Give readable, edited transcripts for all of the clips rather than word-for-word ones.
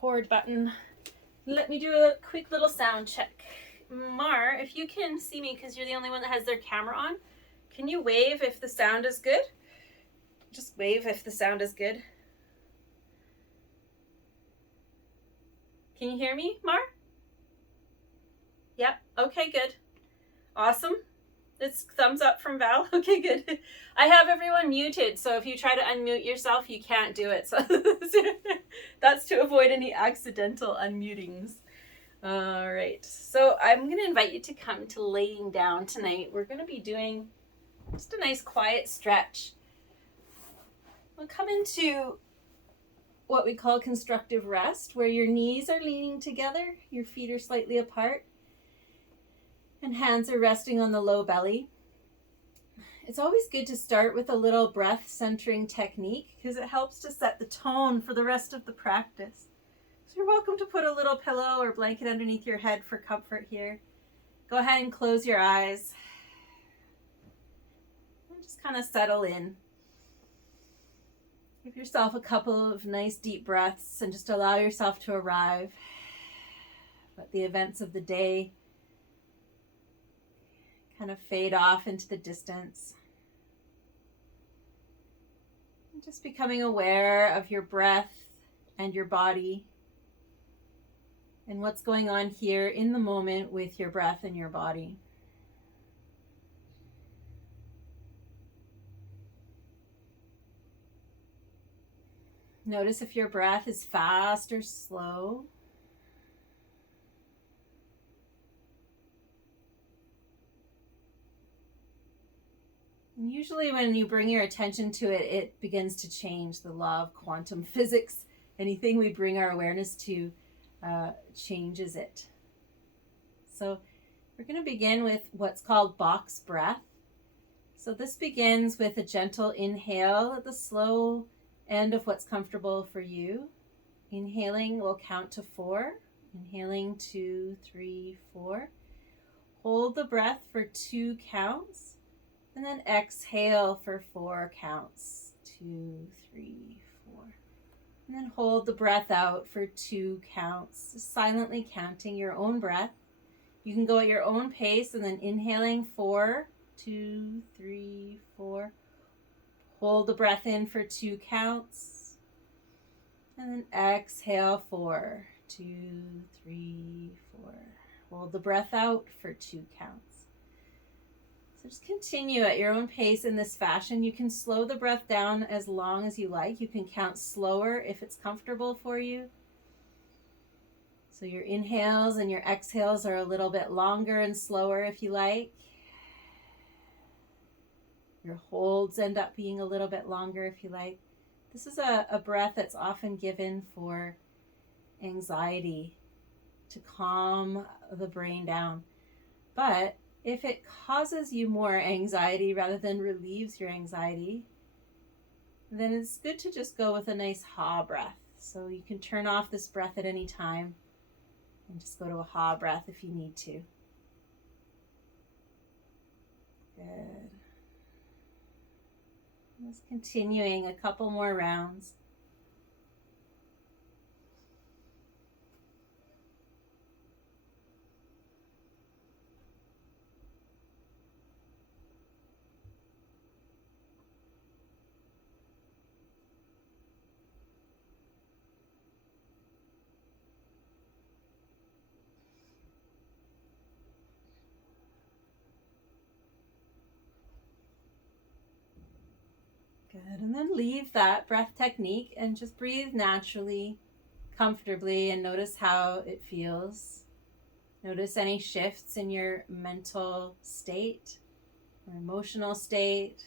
record button. Let me do a quick little sound check. Mar, if you can see me, because you're the only one that has their camera on, can you wave if the sound is good? Just wave if the sound is good. Can you hear me, Mar? Yep. Okay, good. Awesome. It's thumbs up from Val. Okay, good. I have everyone muted, so if you try to unmute yourself, you can't do it. So that's to avoid any accidental unmutings. All right. So I'm going to invite you to come to laying down tonight. We're going to be doing just a nice quiet stretch. We'll come into what we call constructive rest, where your knees are leaning together, your feet are slightly apart, and hands are resting on the low belly. It's always good to start with a little breath centering technique because it helps to set the tone for the rest of the practice. So you're welcome to put a little pillow or blanket underneath your head for comfort here. Go ahead and close your eyes and just kind of settle in. Give yourself a couple of nice deep breaths and just allow yourself to arrive. Let the events of the day kind of fade off into the distance. And just becoming aware of your breath and your body and what's going on here in the moment with your breath and your body. Notice if your breath is fast or slow. And usually when you bring your attention to it, it begins to change. The law of quantum physics. Anything we bring our awareness to changes it. So we're going to begin with what's called box breath. So this begins with a gentle inhale at the slow end of what's comfortable for you. Inhaling, we'll count to 4. Inhaling, 2, 3, 4. Hold the breath for 2 counts. And then exhale for 4 counts. 2, 3, 4. And then hold the breath out for 2 counts, silently counting your own breath. You can go at your own pace and then inhaling 4, 2, 3, 4. Hold the breath in for 2 counts. And then exhale 4, 2, 3, 4. Hold the breath out for 2 counts. So just continue at your own pace in this fashion. You can slow the breath down as long as you like. You can count slower if it's comfortable for you. So your inhales and your exhales are a little bit longer and slower if you like. Your holds end up being a little bit longer if you like. This is a breath that's often given for anxiety, to calm the brain down. But if it causes you more anxiety rather than relieves your anxiety, then it's good to just go with a nice ha breath. So you can turn off this breath at any time and just go to a ha breath if you need to. Good. Just continuing a couple more rounds. Good, and then leave that breath technique and just breathe naturally, comfortably, and notice how it feels. Notice any shifts in your mental state or emotional state.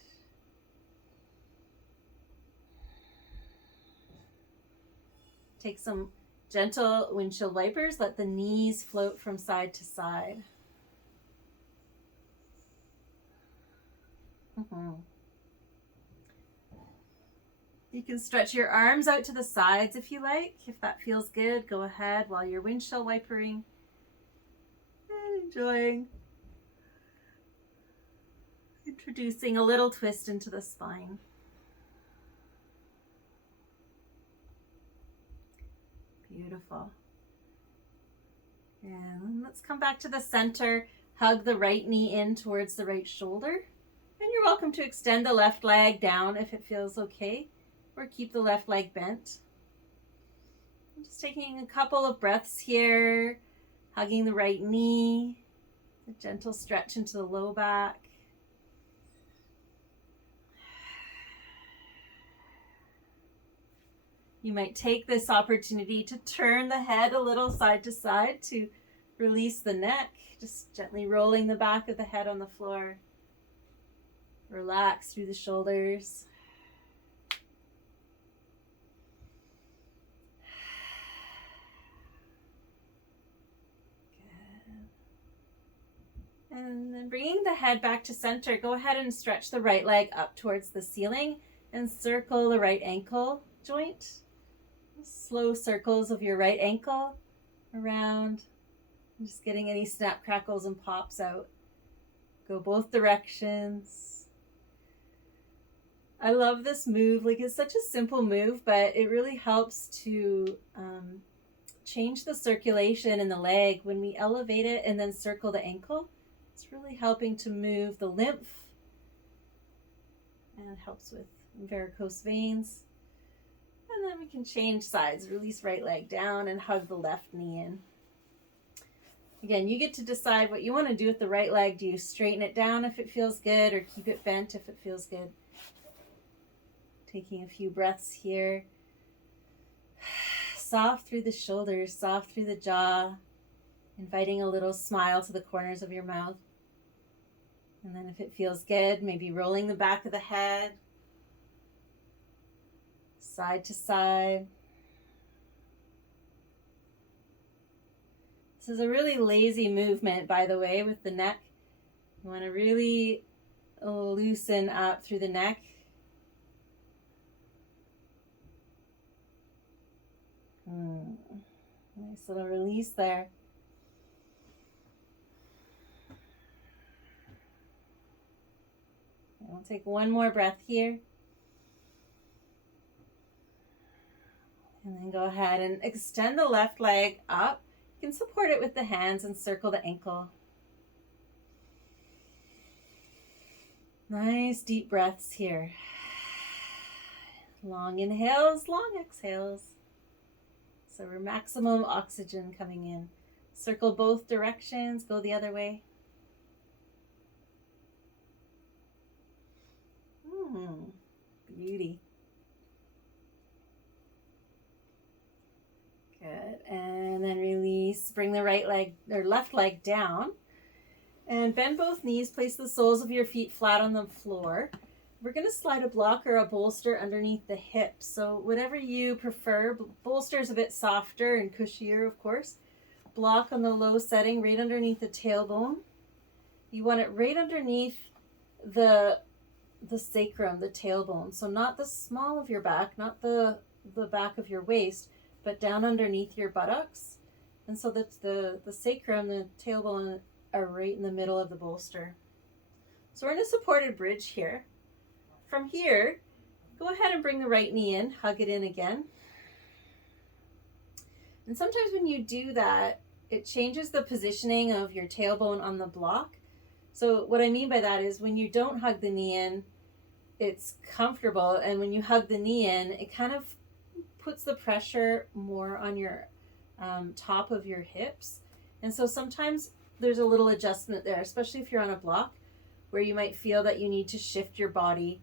Take some gentle windshield wipers. Let the knees float from side to side. You can stretch your arms out to the sides if you like. If that feels good, go ahead while you're windshield wipering and enjoying introducing a little twist into the spine. Beautiful. And let's come back to the center. Hug the right knee in towards the right shoulder. And you're welcome to extend the left leg down if it feels okay, or keep the left leg bent. I'm just taking a couple of breaths here, hugging the right knee, a gentle stretch into the low back. You might take this opportunity to turn the head a little side to side to release the neck, just gently rolling the back of the head on the floor. Relax through the shoulders. Good. And then bringing the head back to center, go ahead and stretch the right leg up towards the ceiling and circle the right ankle joint. Slow circles of your right ankle around. Just getting any snap, crackles, and pops out. Go both directions. I love this move. Like, it's such a simple move, but it really helps to change the circulation in the leg. When we elevate it and then circle the ankle, it's really helping to move the lymph, and it helps with varicose veins. And then we can change sides. Release right leg down and hug the left knee in. Again, you get to decide what you want to do with the right leg. Do you straighten it down if it feels good, or keep it bent if it feels good? Taking a few breaths here. Soft through the shoulders, soft through the jaw. Inviting a little smile to the corners of your mouth. And then if it feels good, maybe rolling the back of the head. Side to side. This is a really lazy movement, by the way, with the neck. You want to really loosen up through the neck. Nice little release there. I'll take one more breath here. And then go ahead and extend the left leg up. You can support it with the hands and circle the ankle. Nice deep breaths here. Long inhales, long exhales. So we're maximum oxygen coming in. Circle both directions, go the other way. Beauty. Good. And then release. Bring the right leg or left leg down. And bend both knees. Place the soles of your feet flat on the floor. We're going to slide a block or a bolster underneath the hips. So whatever you prefer. Bolster is a bit softer and cushier, of course. Block on the low setting right underneath the tailbone. You want it right underneath the sacrum, the tailbone. So not the small of your back, not the back of your waist, but down underneath your buttocks. And so that the sacrum, the tailbone are right in the middle of the bolster. So we're in a supported bridge here. From here, go ahead and bring the right knee in, hug it in again. And sometimes when you do that, it changes the positioning of your tailbone on the block. So what I mean by that is when you don't hug the knee in, it's comfortable. And when you hug the knee in, it kind of puts the pressure more on your top of your hips. And so sometimes there's a little adjustment there, especially if you're on a block where you might feel that you need to shift your body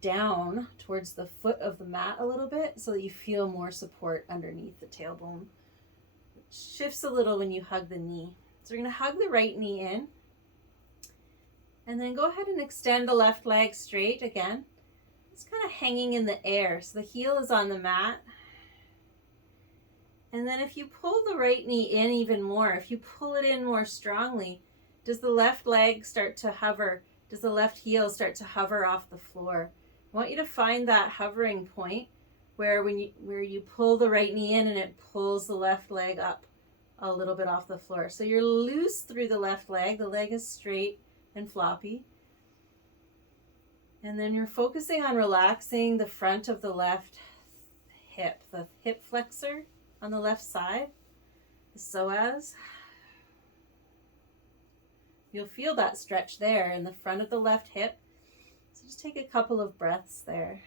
down towards the foot of the mat a little bit so that you feel more support underneath the tailbone. It shifts a little when you hug the knee. So we're going to hug the right knee in. And then go ahead and extend the left leg straight again. It's kind of hanging in the air. So the heel is on the mat. And then if you pull the right knee in even more, if you pull it in more strongly, does the left leg start to hover? Does the left heel start to hover off the floor? I want you to find that hovering point where you pull the right knee in and it pulls the left leg up a little bit off the floor. So you're loose through the left leg. The leg is straight and floppy. And then you're focusing on relaxing the front of the left hip, the hip flexor. on the left side, the psoas. You'll feel that stretch there in the front of the left hip. So just take a couple of breaths there.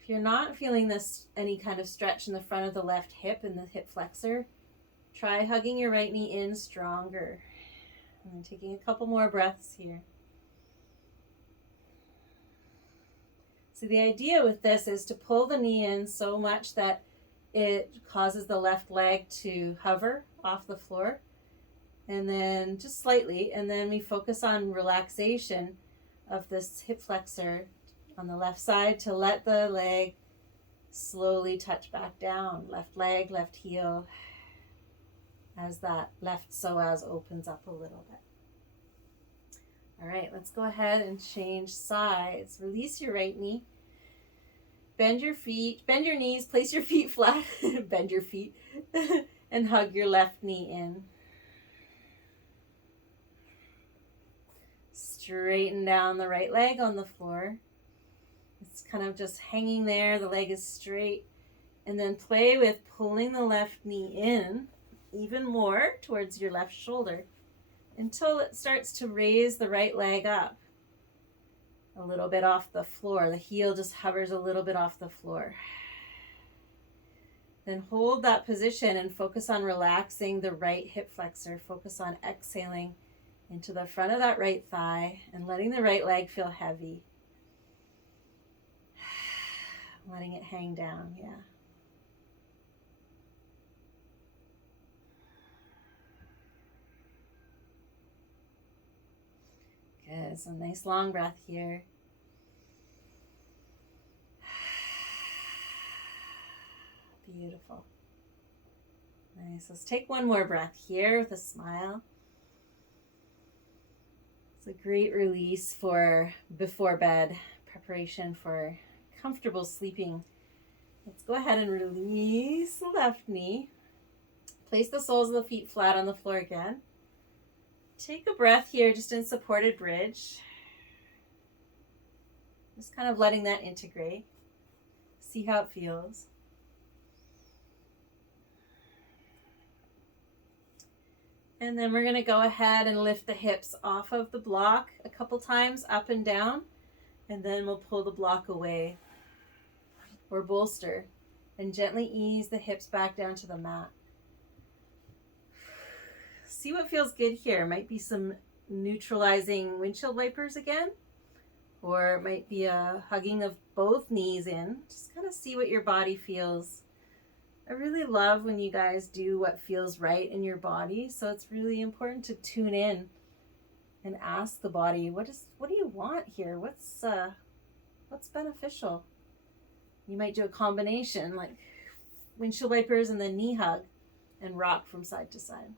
If you're not feeling any kind of stretch in the front of the left hip and the hip flexor, try hugging your right knee in stronger. And then taking a couple more breaths here. So the idea with this is to pull the knee in so much that it causes the left leg to hover off the floor, and then just slightly, and then we focus on relaxation of this hip flexor on the left side to let the leg slowly touch back down. Left leg, left heel, as that left psoas opens up a little bit. All right, let's go ahead and change sides. Release your right knee. Bend your feet, bend your knees, place your feet flat, bend your feet, and hug your left knee in. Straighten down the right leg on the floor. It's kind of just hanging there, the leg is straight. And then play with pulling the left knee in even more towards your left shoulder until it starts to raise the right leg up a little bit off the floor. The heel just hovers a little bit off the floor. Then hold that position and focus on relaxing the right hip flexor. Focus on exhaling into the front of that right thigh and letting the right leg feel heavy. Letting it hang down, yeah. Good, so nice long breath here. Beautiful. Nice, let's take one more breath here with a smile. It's a great release for before bed, preparation for comfortable sleeping. Let's go ahead and release the left knee. Place the soles of the feet flat on the floor again. Take a breath here just in supported bridge. Just kind of letting that integrate. See how it feels. And then we're going to go ahead and lift the hips off of the block a couple times, up and down. And then we'll pull the block away or bolster and gently ease the hips back down to the mat. See what feels good here. Might be some neutralizing windshield wipers again, or it might be a hugging of both knees in. Just kind of see what your body feels. I really love when you guys do what feels right in your body, so it's really important to tune in and ask the body, what do you want here? What's beneficial? You might do a combination like windshield wipers and then knee hug and rock from side to side.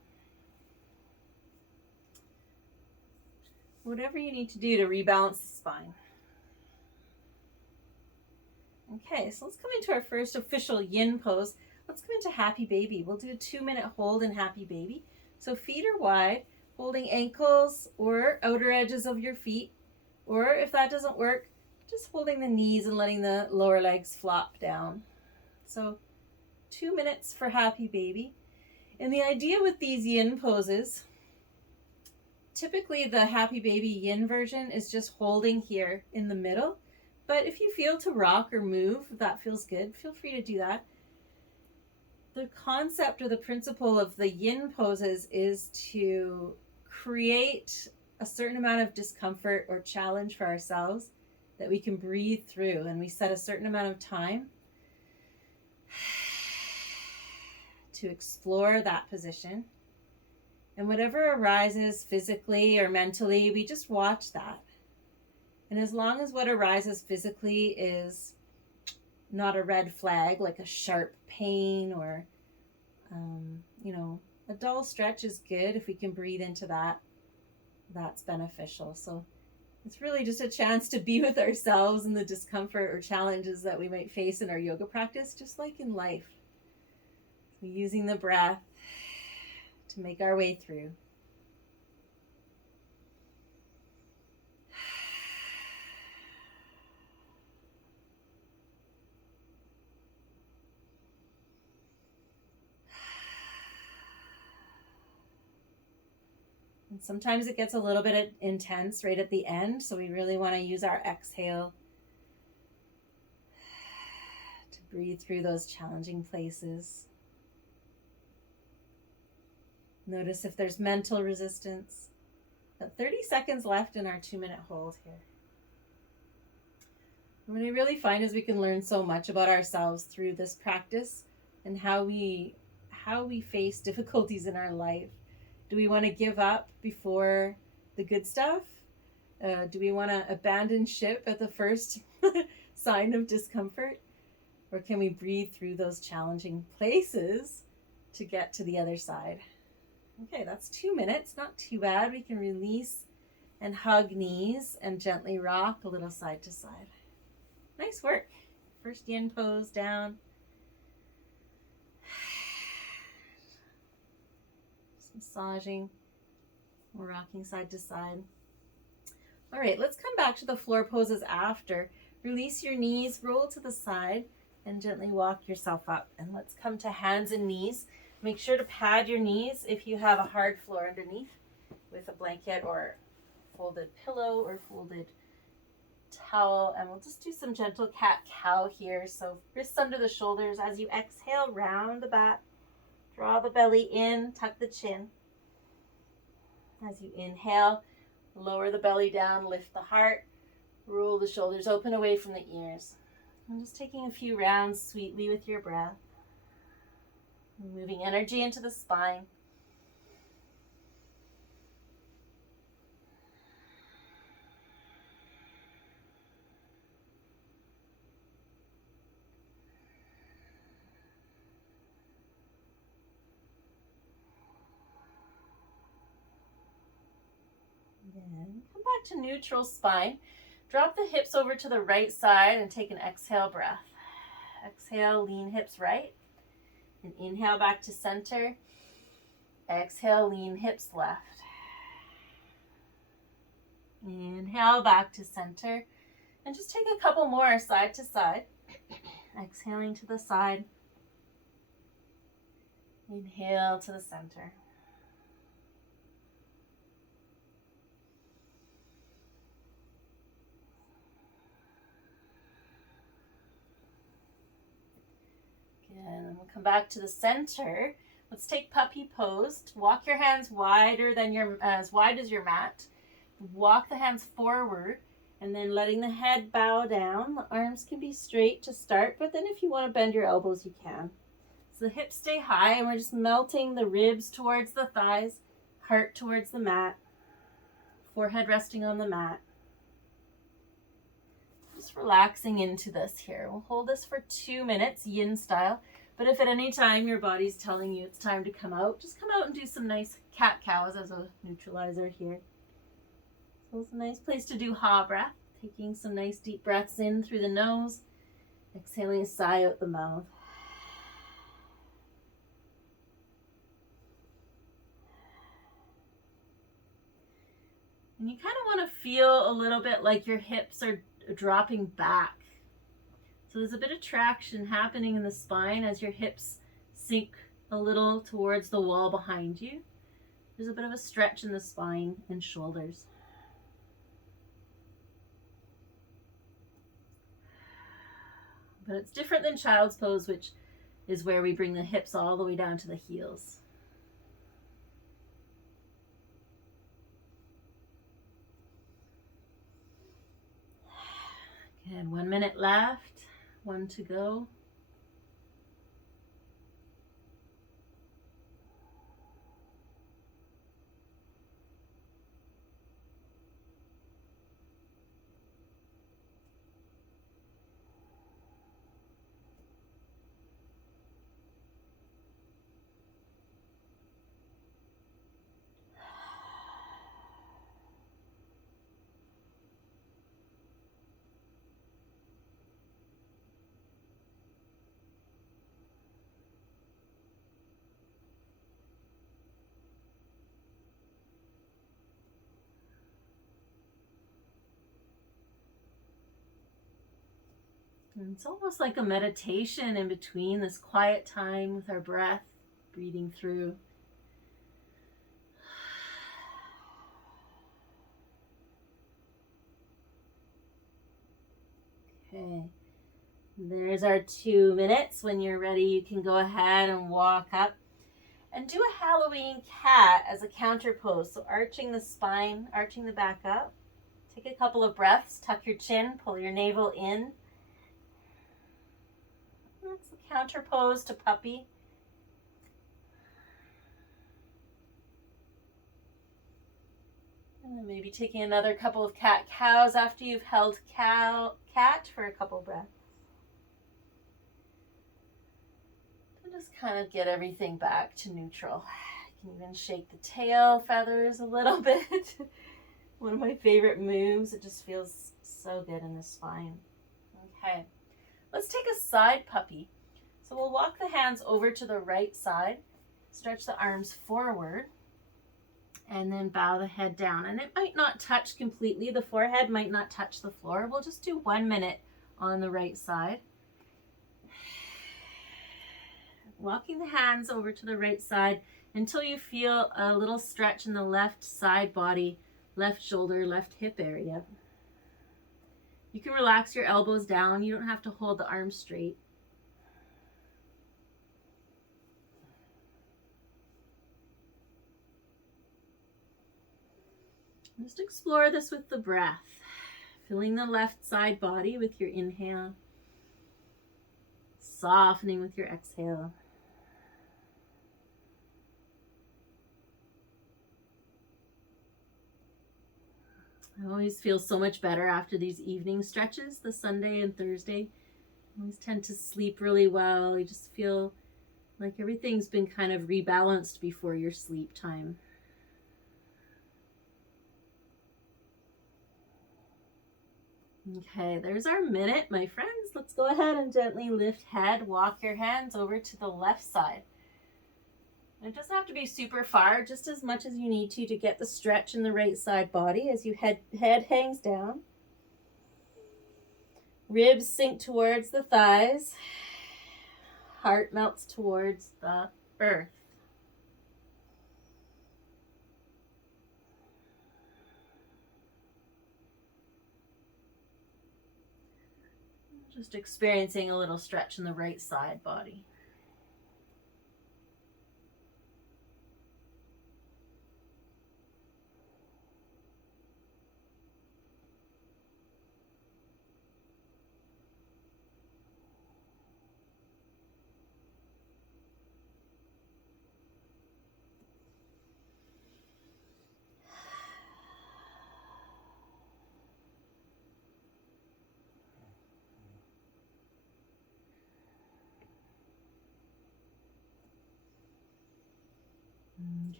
Whatever you need to do to rebalance the spine. Okay, so let's come into our first official yin pose. Let's come into happy baby. We'll do a 2-minute hold in happy baby. So feet are wide, holding ankles or outer edges of your feet. Or if that doesn't work, just holding the knees and letting the lower legs flop down. So 2 minutes for happy baby. And the idea with these yin poses, typically the happy baby yin version is just holding here in the middle. But if you feel to rock or move, if that feels good, feel free to do that. The concept or the principle of the yin poses is to create a certain amount of discomfort or challenge for ourselves that we can breathe through, and we set a certain amount of time to explore that position. And whatever arises physically or mentally, we just watch that. And as long as what arises physically is not a red flag, like a sharp pain or, a dull stretch is good. If we can breathe into that, that's beneficial. So it's really just a chance to be with ourselves and the discomfort or challenges that we might face in our yoga practice, just like in life. So using the breath to make our way through. And sometimes it gets a little bit intense right at the end, so we really want to use our exhale to breathe through those challenging places. Notice if there's mental resistance. About 30 seconds left in our 2-minute hold here. And what I really find is we can learn so much about ourselves through this practice and how we face difficulties in our life. Do we want to give up before the good stuff? Do we want to abandon ship at the first sign of discomfort? Or can we breathe through those challenging places to get to the other side? Okay, that's 2 minutes, not too bad. We can release and hug knees and gently rock a little side to side. Nice work. First yin pose down. Just massaging, rocking side to side. All right, let's come back to the floor poses after. Release your knees, roll to the side, and gently walk yourself up. And let's come to hands and knees. Make sure to pad your knees if you have a hard floor underneath with a blanket or folded pillow or folded towel. And we'll just do some gentle cat-cow here. So wrists under the shoulders. As you exhale, round the back. Draw the belly in, tuck the chin. As you inhale, lower the belly down, lift the heart. Roll the shoulders open away from the ears. And just taking a few rounds sweetly with your breath. Moving energy into the spine. Then come back to neutral spine. Drop the hips over to the right side and take an exhale breath. Exhale, lean hips right. And inhale back to center. Exhale, lean hips left. Inhale back to center. And just take a couple more side to side. Exhaling to the side. Inhale to the center. And then we'll come back to the center. Let's take puppy pose. Walk your hands wider than as wide as your mat. Walk the hands forward and then letting the head bow down. The arms can be straight to start, but then if you want to bend your elbows, you can. So the hips stay high and we're just melting the ribs towards the thighs, heart towards the mat, forehead resting on the mat. Just relaxing into this here. We'll hold this for 2 minutes, yin style. But if at any time your body's telling you it's time to come out, just come out and do some nice cat-cows as a neutralizer here. So it's a nice place to do ha breath. Taking some nice deep breaths in through the nose. Exhaling a sigh out the mouth. And you kind of want to feel a little bit like your hips are dropping back. So there's a bit of traction happening in the spine as your hips sink a little towards the wall behind you. There's a bit of a stretch in the spine and shoulders. But it's different than child's pose, which is where we bring the hips all the way down to the heels. And 1 minute left, 1 to go. And it's almost like a meditation in between, this quiet time with our breath, breathing through. Okay. There's our 2 minutes. When you're ready, you can go ahead and walk up and do a Halloween cat as a counter pose. So arching the spine, arching the back up. Take a couple of breaths, tuck your chin, pull your navel in. That's the counter pose to puppy. And then maybe taking another couple of cat-cows after you've held cat for a couple breaths. And just kind of get everything back to neutral. You can even shake the tail feathers a little bit. One of my favorite moves. It just feels so good in the spine. Okay, let's take a side puppy. So we'll walk the hands over to the right side, stretch the arms forward, and then bow the head down. And it might not touch completely. The forehead might not touch the floor. We'll just do 1 minute on the right side. Walking the hands over to the right side until you feel a little stretch in the left side body, left shoulder, left hip area. You can relax your elbows down. You don't have to hold the arms straight. Just explore this with the breath. Filling the left side body with your inhale. Softening with your exhale. I always feel so much better after these evening stretches, the Sunday and Thursday. I always tend to sleep really well. You just feel like everything's been kind of rebalanced before your sleep time. Okay, there's our minute, my friends. Let's go ahead and gently lift head. Walk your hands over to the left side. It doesn't have to be super far, just as much as you need to get the stretch in the right side body as your head hangs down. Ribs sink towards the thighs. Heart melts towards the earth. Just experiencing a little stretch in the right side body.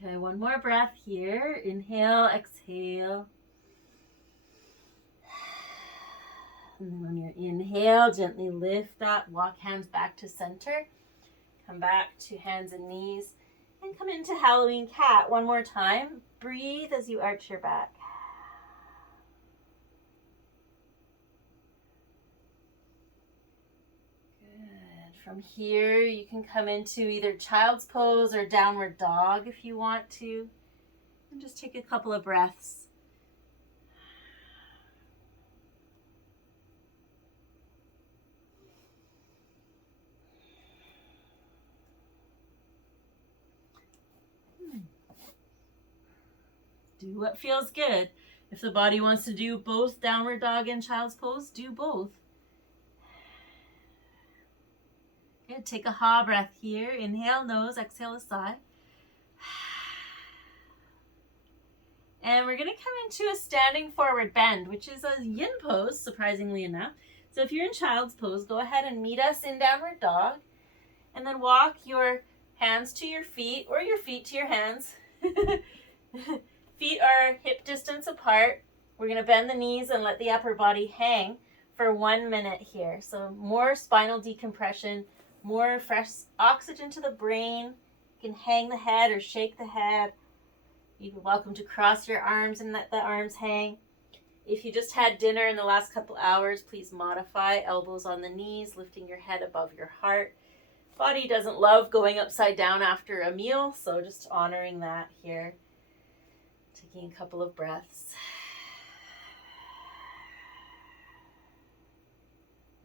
Okay, one more breath here. Inhale, exhale. And then on your inhale, gently lift up, walk hands back to center. Come back to hands and knees. And come into Halloween cat one more time. Breathe as you arch your back. From here, you can come into either child's pose or downward dog if you want to. And just take a couple of breaths. Do what feels good. If the body wants to do both downward dog and child's pose, do both. Good. Take a ha breath here. Inhale, nose, exhale, a sigh. And we're going to come into a standing forward bend, which is a yin pose, surprisingly enough. So if you're in child's pose, go ahead and meet us in downward dog. And then walk your hands to your feet or your feet to your hands. Feet are hip distance apart. We're going to bend the knees and let the upper body hang for 1 minute here. So more spinal decompression, more fresh oxygen to the brain. You can hang the head or shake the head. You're welcome to cross your arms and let the arms hang. If you just had dinner in the last couple hours, please modify. Elbows on the knees, lifting your head above your heart. Body doesn't love going upside down after a meal, so just honoring that here. Taking a couple of breaths.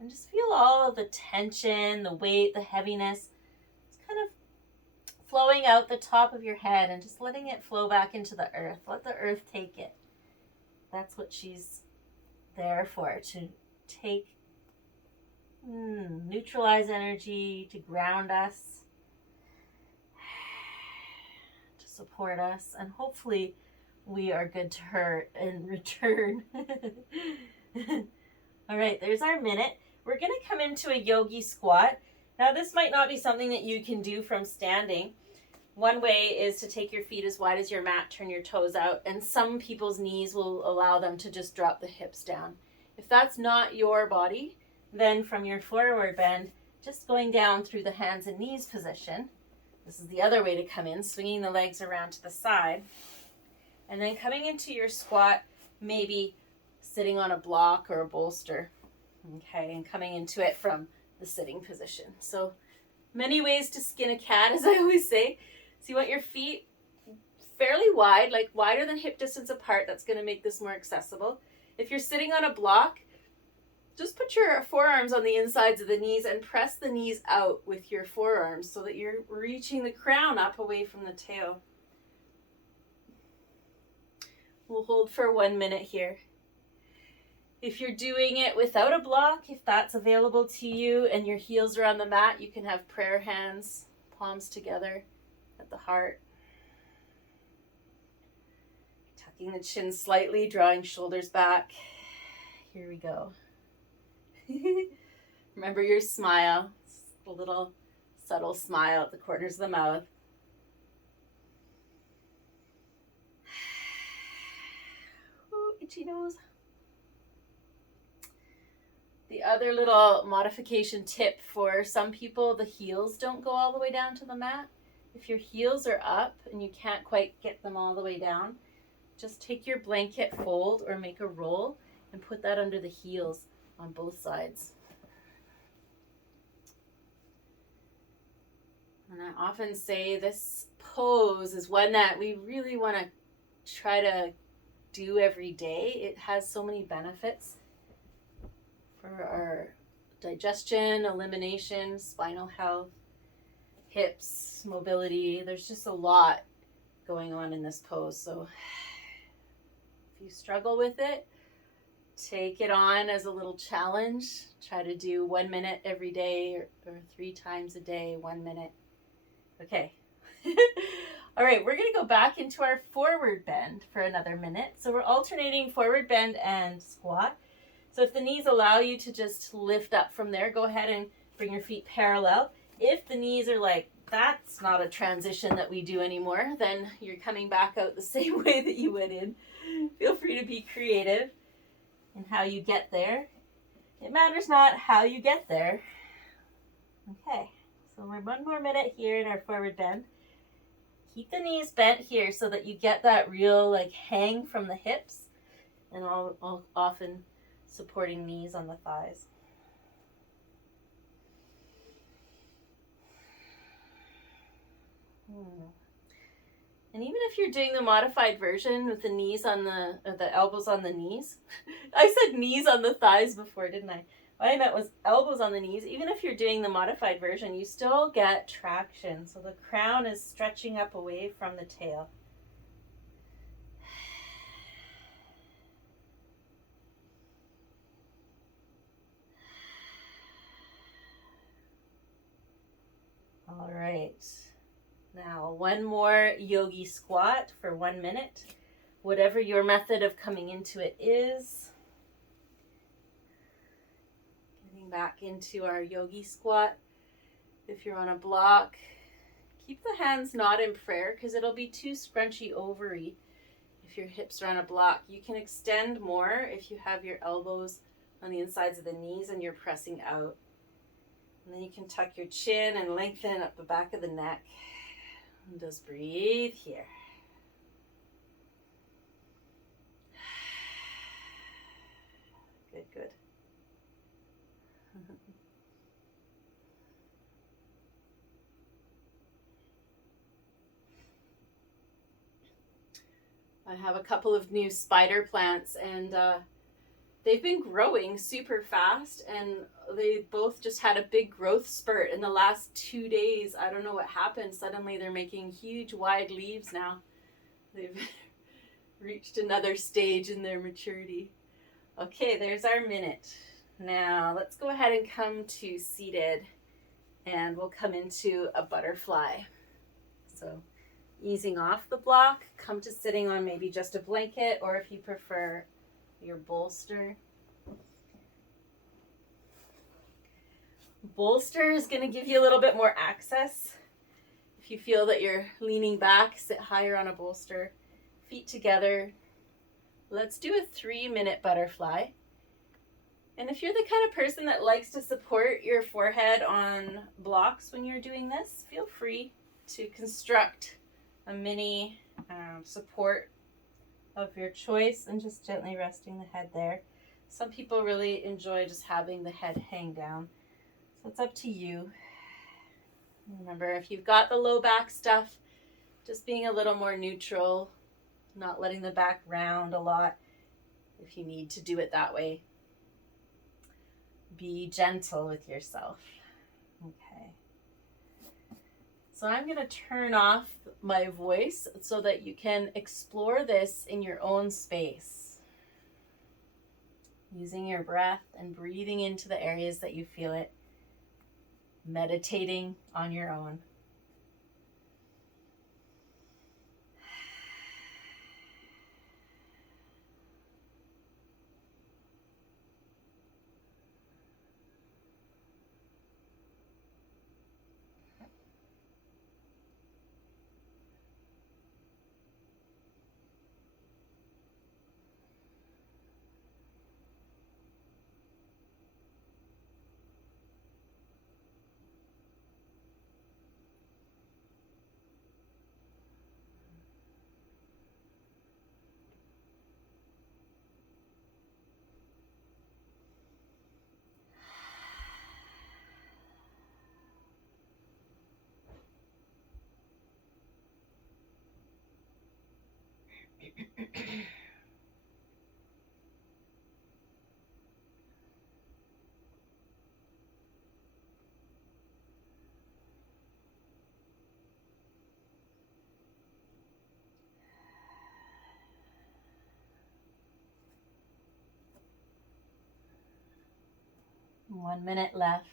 And just feel all of the tension, the weight, the heaviness. It's kind of flowing out the top of your head and just letting it flow back into the earth. Let the earth take it. That's what she's there for, to take, neutralize energy, to ground us, to support us, and hopefully we are good to her in return. All right, there's our minute. We're going to come into a yogi squat. Now, this might not be something that you can do from standing. One way is to take your feet as wide as your mat, turn your toes out, and some people's knees will allow them to just drop the hips down. If that's not your body, then from your forward bend, just going down through the hands and knees position. This is the other way to come in, swinging the legs around to the side. And then coming into your squat, maybe sitting on a block or a bolster. Okay, and coming into it from the sitting position. So many ways to skin a cat, as I always say. So you want your feet fairly wide, like wider than hip distance apart. That's going to make this more accessible. If you're sitting on a block, just put your forearms on the insides of the knees and press the knees out with your forearms so that you're reaching the crown up away from the tail. We'll hold for 1 minute here. If you're doing it without a block, if that's available to you and your heels are on the mat, you can have prayer hands, palms together at the heart. Tucking the chin slightly, drawing shoulders back. Here we go. Remember your smile. It's a little subtle smile at the corners of the mouth. Ooh, itchy nose. The other little modification tip for some people, the heels don't go all the way down to the mat. If your heels are up and you can't quite get them all the way down, just take your blanket fold or make a roll and put that under the heels on both sides. And I often say this pose is one that we really want to try to do every day. It has so many benefits for our digestion, elimination, spinal health, hips, mobility. There's just a lot going on in this pose. So if you struggle with it, take it on as a little challenge. Try to do 1 minute every day or 3 times a day, 1 minute. Okay. All right, we're going to go back into our forward bend for another minute. So we're alternating forward bend and squat. So if the knees allow you to just lift up from there, go ahead and bring your feet parallel. If the knees are like, that's not a transition that we do anymore, then you're coming back out the same way that you went in. Feel free to be creative in how you get there. It matters not how you get there. Okay, so we're 1 more minute here in our forward bend. Keep the knees bent here so that you get that real like hang from the hips, and all often supporting knees on the thighs. And even if you're doing the modified version with the knees on the elbows on the knees, I said knees on the thighs before, didn't I? What I meant was elbows on the knees. Even if you're doing the modified version, you still get traction. So the crown is stretching up away from the tail. All right. Now, 1 more yogi squat for 1 minute. Whatever your method of coming into it is. Getting back into our yogi squat. If you're on a block, keep the hands not in prayer because it'll be too scrunchy ovary if your hips are on a block. You can extend more if you have your elbows on the insides of the knees and you're pressing out. And then you can tuck your chin and lengthen up the back of the neck. And just breathe here. Good, good. I have a couple of new spider plants, and they've been growing super fast, and they both just had a big growth spurt in the last 2 days. I don't know what happened. Suddenly they're making huge wide leaves now. They've reached another stage in their maturity. Okay, there's our minute. Now let's go ahead and come to seated, and we'll come into a butterfly. So easing off the block, come to sitting on maybe just a blanket, or if you prefer, your bolster. Bolster is going to give you a little bit more access. If you feel that you're leaning back, sit higher on a bolster, feet together. Let's do a 3-minute butterfly. And if you're the kind of person that likes to support your forehead on blocks when you're doing this, feel free to construct a mini support of your choice and just gently resting the head there. Some people really enjoy just having the head hang down. So it's up to you. Remember, if you've got the low back stuff, just being a little more neutral, not letting the back round a lot if you need to do it that way. Be gentle with yourself. Okay. So I'm going to turn off my voice so that you can explore this in your own space. Using your breath and breathing into the areas that you feel it. Meditating on your own. One minute left.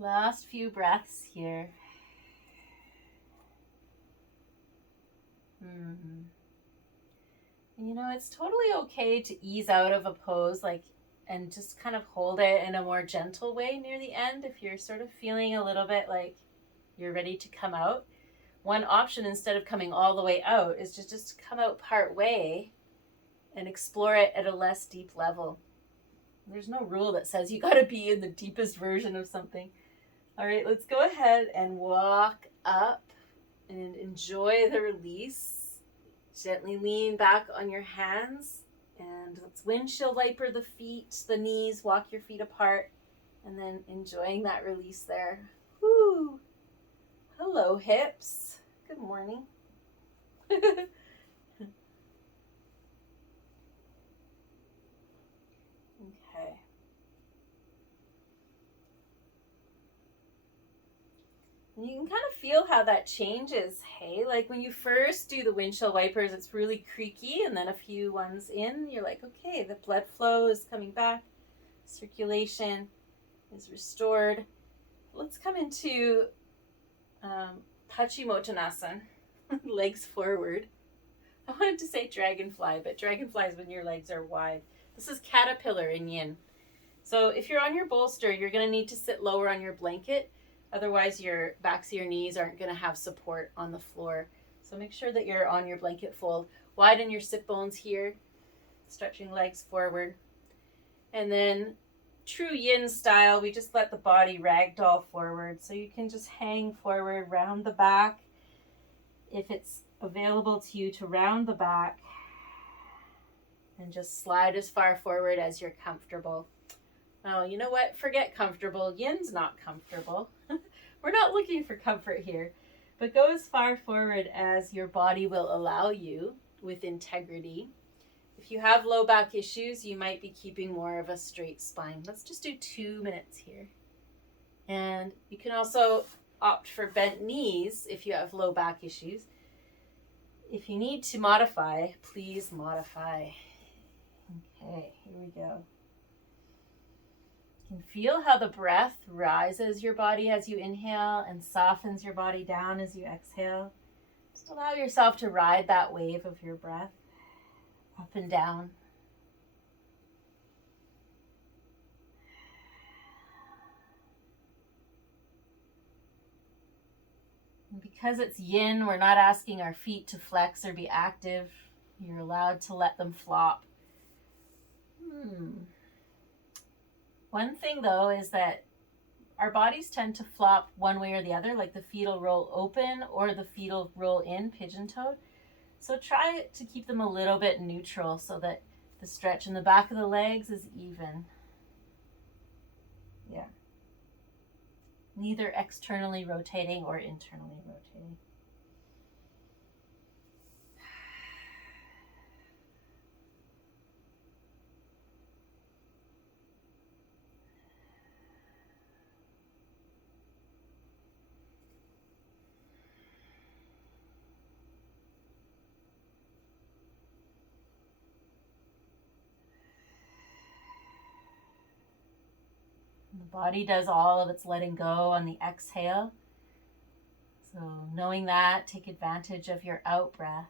Last few breaths here. You know, it's totally okay to ease out of a pose, and just kind of hold it in a more gentle way near the end if you're sort of feeling a little bit like you're ready to come out. One option, instead of coming all the way out, is just come out part way and explore it at a less deep level. There's no rule that says you got to be in the deepest version of something. All right, let's go ahead and walk up and enjoy the release. Gently lean back on your hands, and let's windshield wiper the feet, the knees, walk your feet apart, and then enjoying that release there. Woo! Hello, hips. Good morning. Okay. And you can kind of feel how that changes, hey? Like when you first do the windshield wipers, it's really creaky, and then a few ones in, you're like, okay, the blood flow is coming back, circulation is restored. Let's come into Paschimottanasana, legs forward. I wanted to say dragonfly, but dragonfly is when your legs are wide. This is caterpillar in yin. So if you're on your bolster, you're going to need to sit lower on your blanket. Otherwise, your backs of your knees aren't going to have support on the floor. So make sure that you're on your blanket fold. Widen your sit bones here, stretching legs forward. And then true yin style, we just let the body ragdoll forward. So you can just hang forward, round the back. If it's available to you to round the back, and just slide as far forward as you're comfortable. Oh, you know what? Forget comfortable. Yin's not comfortable. We're not looking for comfort here. But go as far forward as your body will allow you with integrity. If you have low back issues, you might be keeping more of a straight spine. Let's just do 2 minutes here. And you can also opt for bent knees if you have low back issues. If you need to modify, please modify. Okay, here we go. You can feel how the breath rises your body as you inhale and softens your body down as you exhale. Just allow yourself to ride that wave of your breath up and down. And because it's yin, we're not asking our feet to flex or be active. You're allowed to let them flop. One thing though is that our bodies tend to flop one way or the other, like the feet will roll open or the feet will roll in, pigeon-toed. So try to keep them a little bit neutral so that the stretch in the back of the legs is even. Yeah. Neither externally rotating or internally rotating. The body does all of its letting go on the exhale. So knowing that, take advantage of your out breath.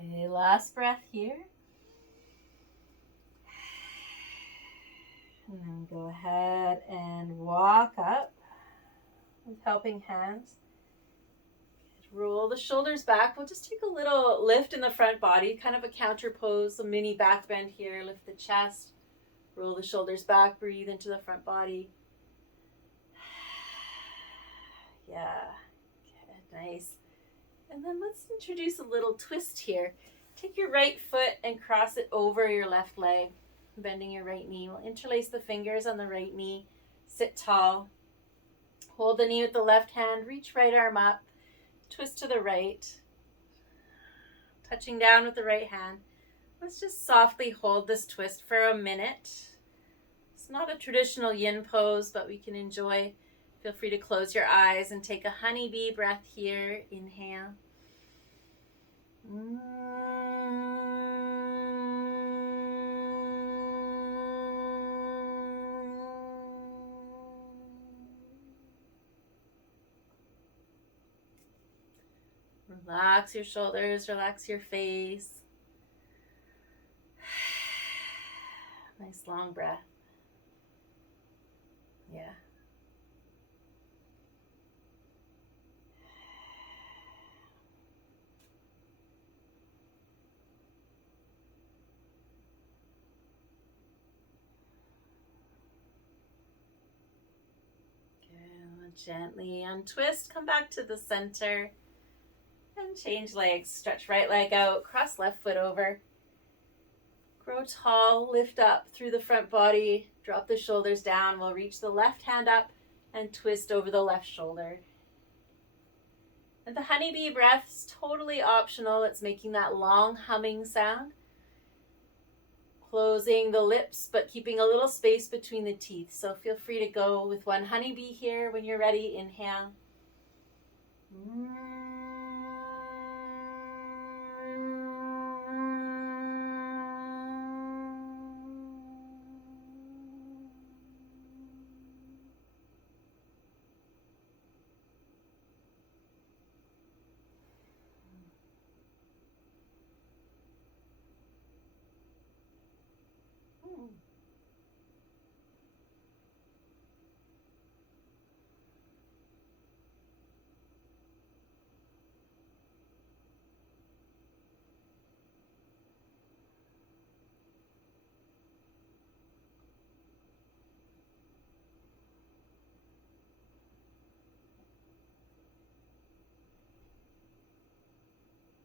Okay, last breath here. And then go ahead and walk up with helping hands. Roll the shoulders back. We'll just take a little lift in the front body, kind of a counter pose, a mini back bend here. Lift the chest, roll the shoulders back, breathe into the front body. Yeah, good, nice. And then let's introduce a little twist here. Take your right foot and cross it over your left leg, bending your right knee. We'll interlace the fingers on the right knee. Sit tall. Hold the knee with the left hand. Reach right arm up. Twist to the right. Touching down with the right hand. Let's just softly hold this twist for a minute. It's not a traditional yin pose, but we can enjoy. Feel free to close your eyes and take a honeybee breath here. Inhale. Relax your shoulders, relax your face. Nice long breath. Yeah. Good. Gently untwist, come back to the center. And change legs. Stretch right leg out, cross left foot over. Grow tall, lift up through the front body, drop the shoulders down. We'll reach the left hand up and twist over the left shoulder. And the honeybee breath is totally optional. It's making that long humming sound. Closing the lips, but keeping a little space between the teeth. So feel free to go with one honeybee here. When you're ready, inhale.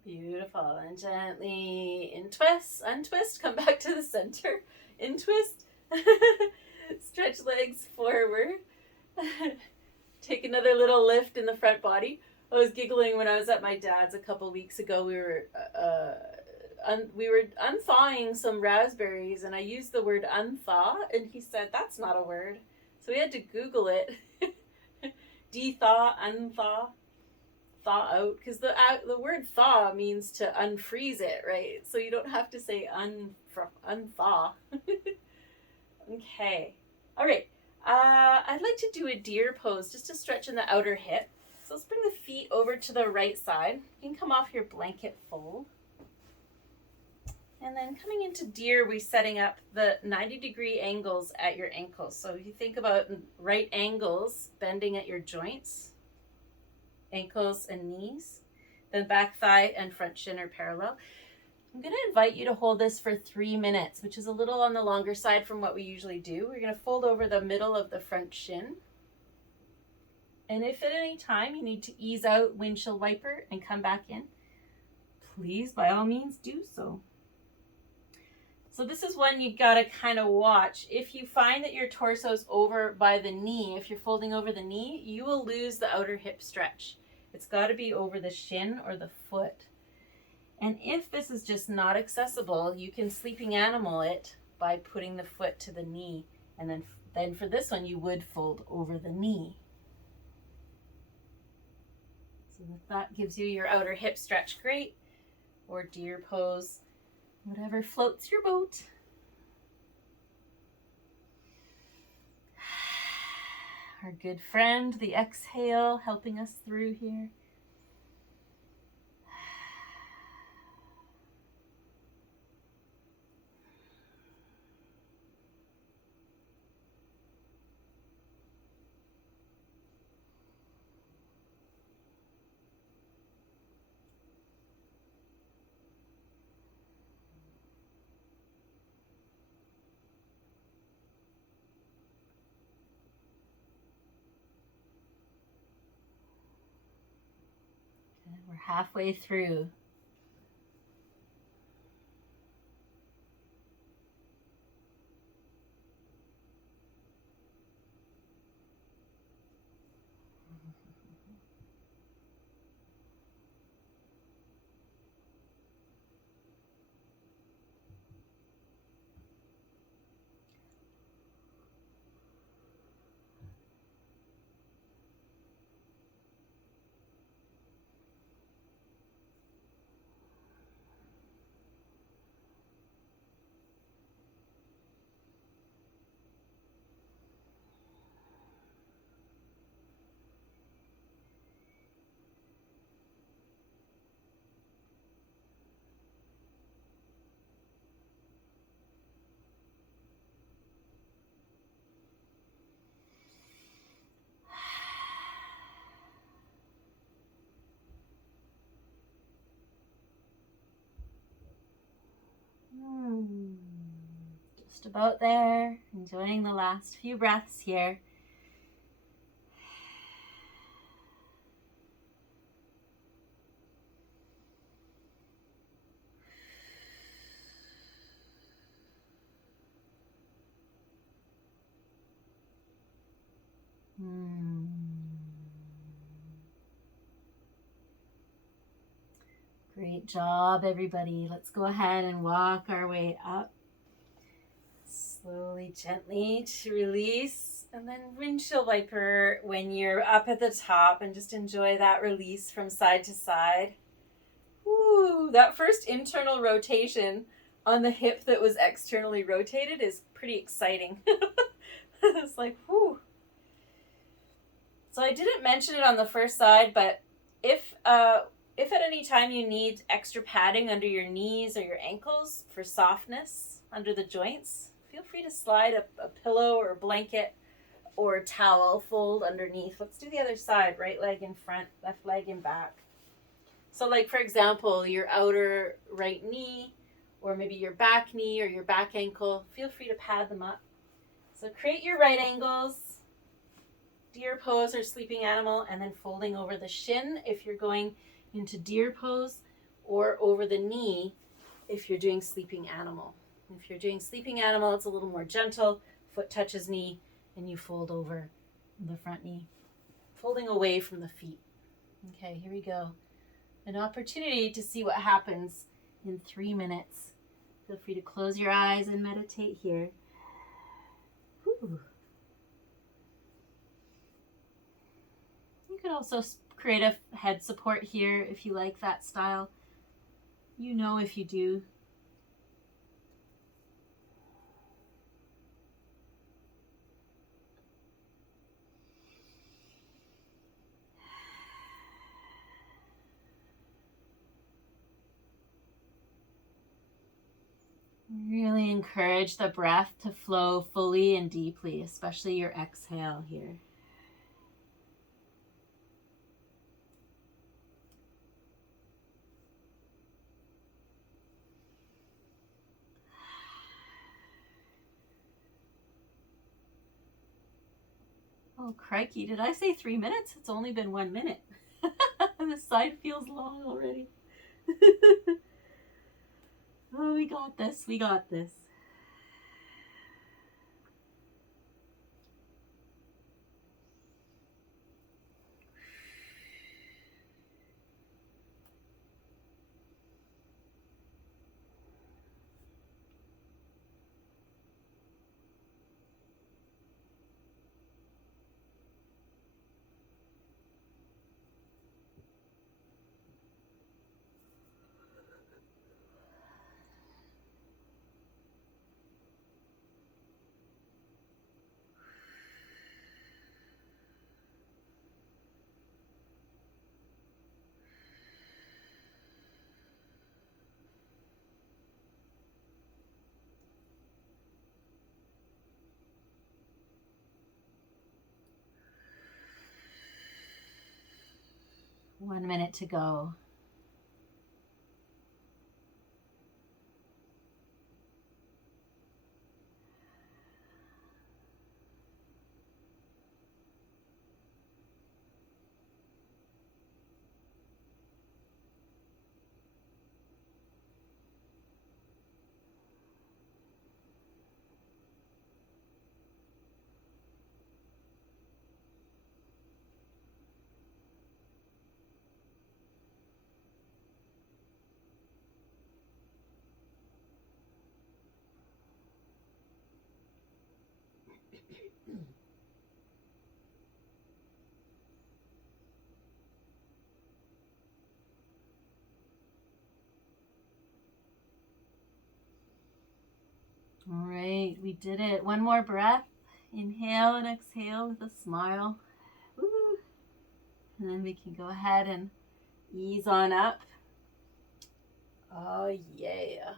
Beautiful. And gently untwist, come back to the center. Twist. Stretch legs forward. Take another little lift in the front body. I was giggling when I was at my dad's a couple weeks ago. We were unthawing some raspberries, and I used the word unthaw, and he said that's not a word. So we had to Google it. De-thaw, unthaw, thaw out, because the word thaw means to unfreeze it, right? So you don't have to say unthaw. Okay. All right. I'd like to do a deer pose just to stretch in the outer hip. So let's bring the feet over to the right side. You can come off your blanket fold. And then coming into deer, we're setting up the 90-degree angles at your ankles. So if you think about right angles, bending at your joints, ankles and knees, then back thigh and front shin are parallel. I'm going to invite you to hold this for 3 minutes, which is a little on the longer side from what we usually do. We're going to fold over the middle of the front shin. And if at any time you need to ease out, windshield wiper, and come back in, please, by all means, do so. So this is one you got to kind of watch. If you find that your torso's over by the knee, if you're folding over the knee, you will lose the outer hip stretch. It's got to be over the shin or the foot. And if this is just not accessible, you can sleeping animal it by putting the foot to the knee. And then for this one, you would fold over the knee. So that gives you your outer hip stretch, great. Or deer pose, whatever floats your boat. Our good friend, the exhale, helping us through here. We're halfway through. Just about there, enjoying the last few breaths here. Great job, everybody. Let's go ahead and walk our way up. Slowly, gently to release. And then windshield wiper when you're up at the top, and just enjoy that release from side to side. Woo! That first internal rotation on the hip that was externally rotated is pretty exciting. It's like, whoo. So I didn't mention it on the first side, but if at any time you need extra padding under your knees or your ankles for softness under the joints, feel free to slide a pillow or a blanket or a towel fold underneath. Let's do the other side. Right leg in front, left leg in back. So like, for example, your outer right knee, or maybe your back knee or your back ankle, feel free to pad them up. So create your right angles, deer pose or sleeping animal, and then folding over the shin if you're going into deer pose, or over the knee if you're doing sleeping animal. If you're doing sleeping animal, it's a little more gentle. Foot touches knee, and you fold over the front knee, folding away from the feet. Okay, here we go. An opportunity to see what happens in 3 minutes. Feel free to close your eyes and meditate here. Whew. You could also create a head support here if you like that style. You know if you do. Really encourage the breath to flow fully and deeply, especially your exhale here. Oh, crikey, did I say 3 minutes? It's only been 1 minute. The side feels long already. Oh, we got this. We got this. One minute to go. All right, we did it. One more breath. Inhale and exhale with a smile. Woo. And then we can go ahead and ease on up. Oh, yeah.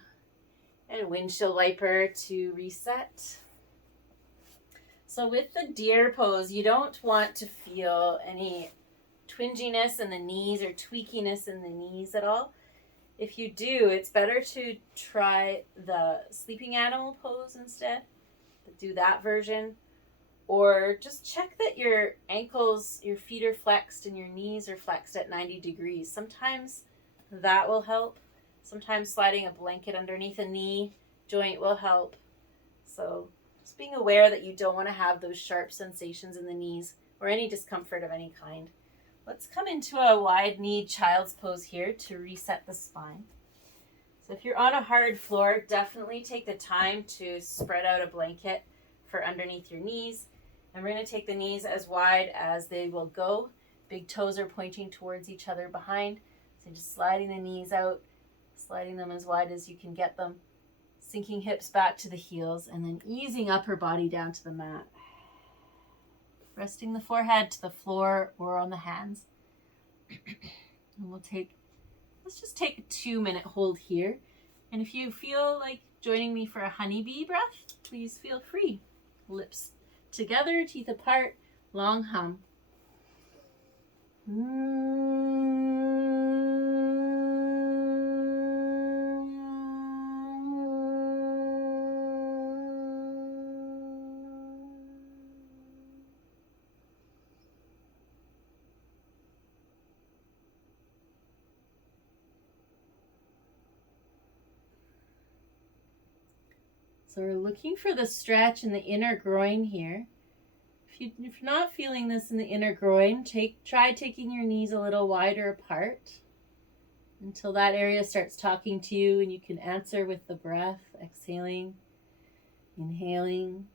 And windshield wiper to reset. So with the deer pose, you don't want to feel any twinginess in the knees or tweakiness in the knees at all. If you do, it's better to try the sleeping animal pose instead. Do that version. Or just check that your ankles, your feet are flexed and your knees are flexed at 90 degrees. Sometimes that will help. Sometimes sliding a blanket underneath a knee joint will help. So just being aware that you don't want to have those sharp sensations in the knees or any discomfort of any kind. Let's come into a wide knee child's pose here to reset the spine. So if you're on a hard floor, definitely take the time to spread out a blanket for underneath your knees. And we're going to take the knees as wide as they will go. Big toes are pointing towards each other behind. So just sliding the knees out, sliding them as wide as you can get them. Sinking hips back to the heels and then easing upper body down to the mat. Resting the forehead to the floor or on the hands. And let's just take a 2-minute hold here. And if you feel like joining me for a honeybee breath, please feel free. Lips together, teeth apart, long hum. So we're looking for the stretch in the inner groin here. If you're not feeling this in the inner groin, try taking your knees a little wider apart until that area starts talking to you, and you can answer with the breath, exhaling, inhaling.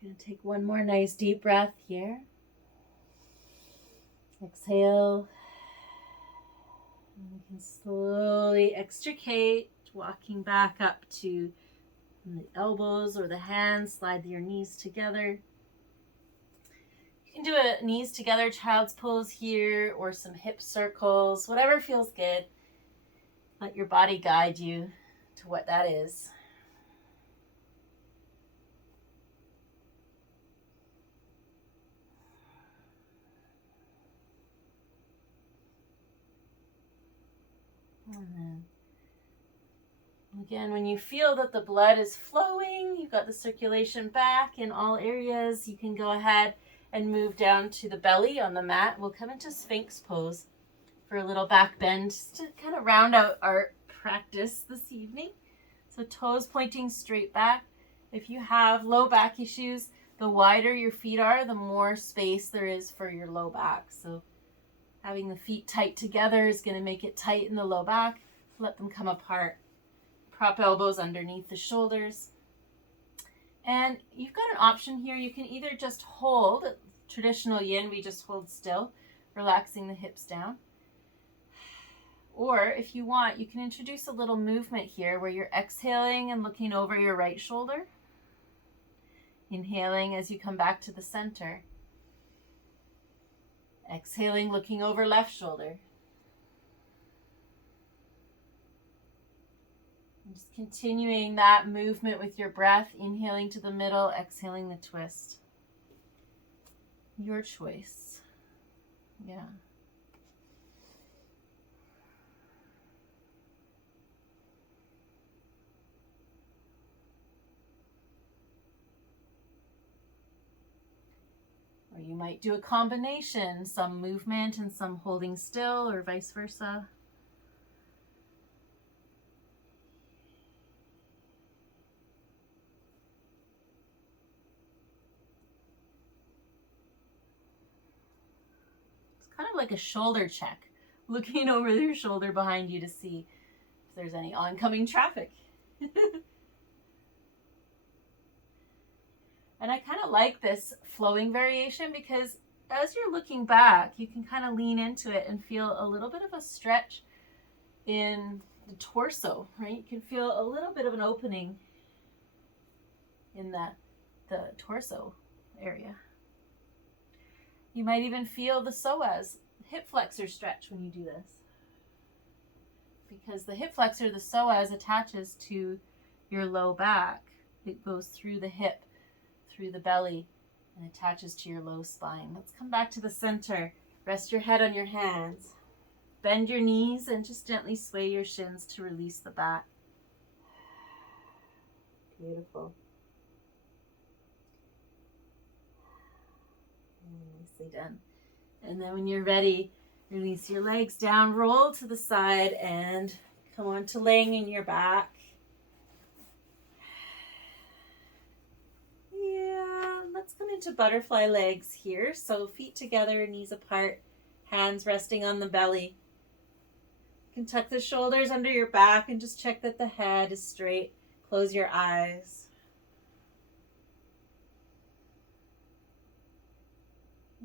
Gonna take one more nice deep breath here. Exhale. And we can slowly extricate, walking back up to the elbows or the hands. Slide your knees together. You can do a knees together child's pose here, or some hip circles, whatever feels good. Let your body guide you to what that is. And then, again, when you feel that the blood is flowing, you've got the circulation back in all areas, you can go ahead and move down to the belly on the mat. We'll come into Sphinx pose for a little back bend, just to kind of round out our practice this evening. So toes pointing straight back. If you have low back issues, the wider your feet are, the more space there is for your low back. So having the feet tight together is going to make it tight in the low back. Let them come apart. Prop elbows underneath the shoulders. And you've got an option here. You can either just hold, traditional yin, we just hold still, relaxing the hips down. Or if you want, you can introduce a little movement here where you're exhaling and looking over your right shoulder. Inhaling as you come back to the center. Exhaling, looking over left shoulder. And just continuing that movement with your breath, inhaling to the middle, exhaling the twist. Your choice. Yeah. Or you might do a combination, some movement and some holding still, or vice versa. It's kind of like a shoulder check, looking over your shoulder behind you to see if there's any oncoming traffic. And I kind of like this flowing variation because as you're looking back, you can kind of lean into it and feel a little bit of a stretch in the torso, right? You can feel a little bit of an opening in the torso area. You might even feel the psoas, hip flexor stretch when you do this. Because the hip flexor, the psoas, attaches to your low back. It goes through the hip, through the belly, and attaches to your low spine. Let's come back to the center. Rest your head on your hands. Bend your knees and just gently sway your shins to release the back. Beautiful. Nicely done. And then when you're ready, release your legs down, roll to the side, and come on to laying in your back. Let's come into butterfly legs here. So feet together, knees apart, hands resting on the belly. You can tuck the shoulders under your back and just check that the head is straight. Close your eyes.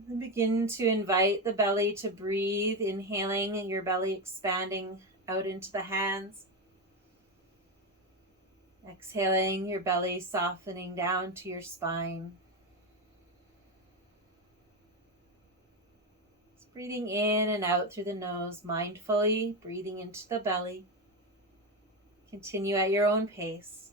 And begin to invite the belly to breathe, inhaling and your belly expanding out into the hands. Exhaling, your belly softening down to your spine. Just breathing in and out through the nose, mindfully breathing into the belly. Continue at your own pace.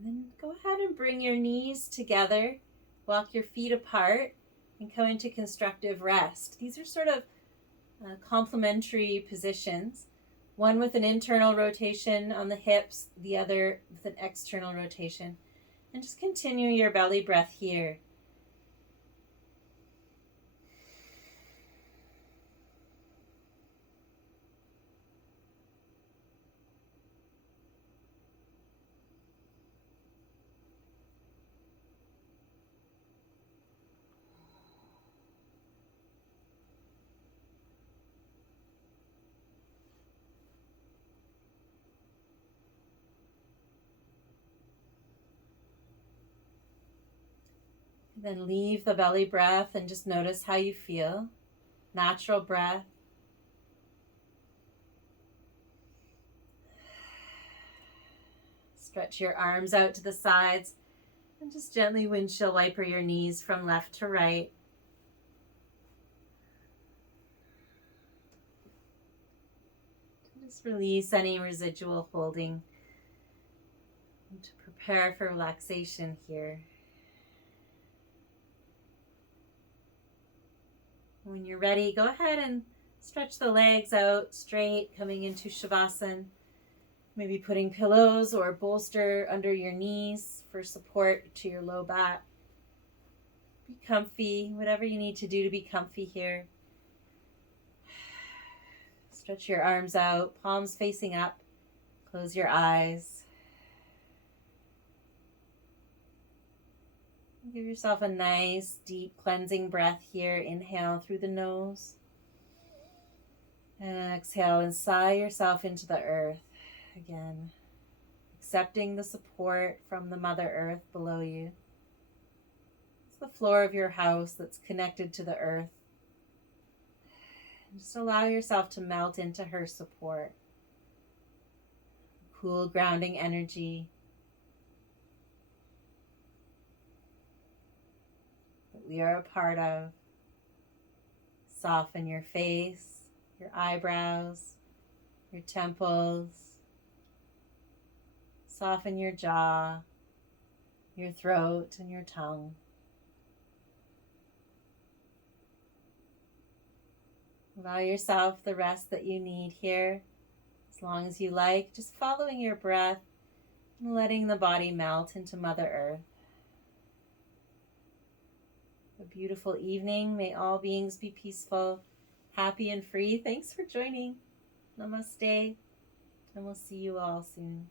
And then go ahead and bring your knees together. Walk your feet apart and come into constructive rest. These are sort of complementary positions. One with an internal rotation on the hips, the other with an external rotation. And just continue your belly breath here. Then leave the belly breath and just notice how you feel. Natural breath. Stretch your arms out to the sides and just gently windshield wiper your knees from left to right. Just release any residual holding and to prepare for relaxation here. When you're ready, go ahead and stretch the legs out straight, coming into shavasana. Maybe putting pillows or bolster under your knees for support to your low back. Be comfy, whatever you need to do to be comfy here. Stretch your arms out, palms facing up. Close your eyes. Give yourself a nice, deep cleansing breath here. Inhale through the nose. And exhale and sigh yourself into the earth. Again, accepting the support from the Mother Earth below you. It's the floor of your house that's connected to the earth. Just allow yourself to melt into her support. Cool, grounding energy that we are a part of. Soften your face, your eyebrows, your temples. Soften your jaw, your throat, and your tongue. Allow yourself the rest that you need here, as long as you like, just following your breath and letting the body melt into Mother Earth. A beautiful evening. May all beings be peaceful, happy, and free. Thanks for joining. Namaste, and we'll see you all soon.